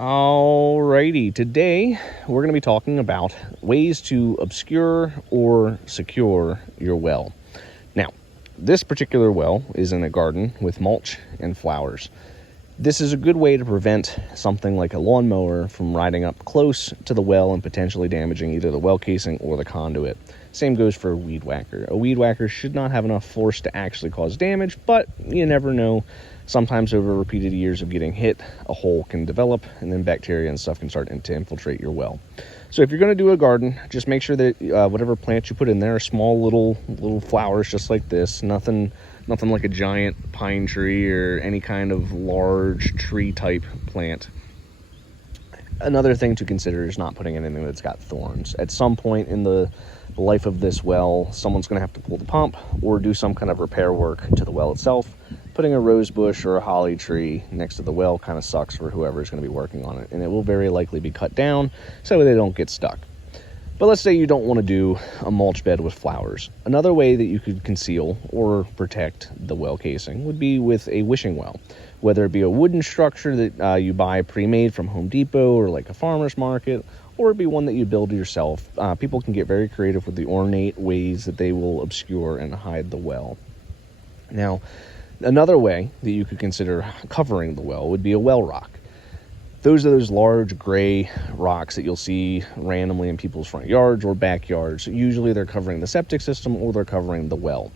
Alrighty, today we're going to be talking about ways to obscure or secure your well. Now, this particular well is in a garden with mulch and flowers. This is a good way to prevent something like a lawnmower from riding up close to the well and potentially damaging either the well casing or the conduit. Same goes for a weed whacker. A weed whacker should not have enough force to actually cause damage, but you never know. Sometimes over repeated years of getting hit, a hole can develop and then bacteria and stuff can start to infiltrate your well. So if you're going to do a garden, just make sure that whatever plants you put in there are small little flowers just like this. Nothing like a giant pine tree or any kind of large tree type plant. Another thing to consider is not putting anything that's got thorns. At some point in the life of this well, someone's going to have to pull the pump or do some kind of repair work to the well itself. Putting a rose bush or a holly tree next to the well kind of sucks for whoever's going to be working on it, and it will very likely be cut down so they don't get stuck. But let's say you don't want to do a mulch bed with flowers. Another way that you could conceal or protect the well casing would be with a wishing well, whether it be a wooden structure that you buy pre-made from Home Depot or like a farmer's market, or it be one that you build yourself. People can get very creative with the ornate ways that they will obscure and hide the well. Now, another way that you could consider covering the well would be a well rock. Those are those large gray rocks that you'll see randomly in people's front yards or backyards. Usually they're covering the septic system or they're covering the well.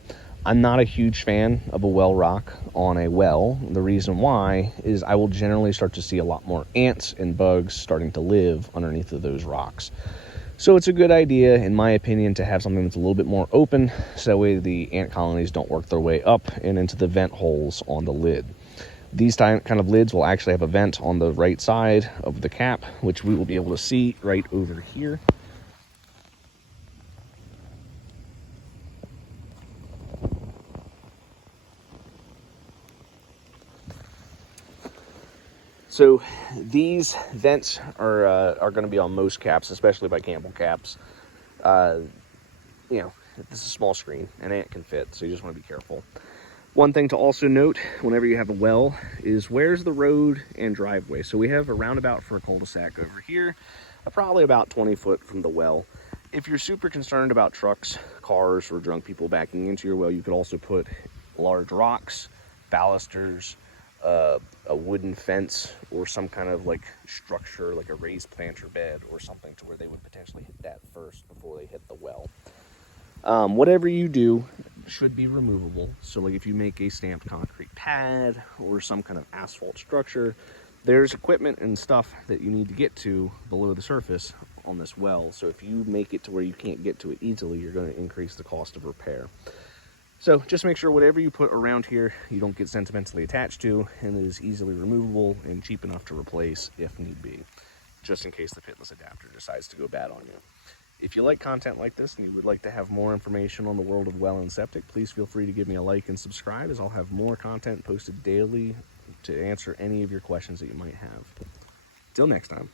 I'm not a huge fan of a well rock on a well. The reason why is I will generally start to see a lot more ants and bugs starting to live underneath of those rocks. So it's a good idea, in my opinion, to have something that's a little bit more open, so that way the ant colonies don't work their way up and into the vent holes on the lid. These kind of lids will actually have a vent on the right side of the cap, which we will be able to see right over here. So these vents are going to be on most caps, especially by Campbell caps. This is a small screen, an ant can fit, so you just want to be careful. One thing to also note whenever you have a well is where's the road and driveway. So we have a roundabout for a cul-de-sac over here, probably about 20 foot from the well. If you're super concerned about trucks, cars, or drunk people backing into your well, you could also put large rocks, balusters, a wooden fence, or some kind of like structure like a raised planter bed or something to where they would potentially hit that first before they hit the well. Whatever you do should be removable. So like if you make a stamped concrete pad or some kind of asphalt structure, there's equipment and stuff that you need to get to below the surface on this well. So if you make it to where you can't get to it easily, you're going to increase the cost of repair. So just make sure whatever you put around here, you don't get sentimentally attached to, and it is easily removable and cheap enough to replace if need be, just in case the pitless adapter decides to go bad on you. If you like content like this and you would like to have more information on the world of well and septic, please feel free to give me a like and subscribe, as I'll have more content posted daily to answer any of your questions that you might have. Till next time.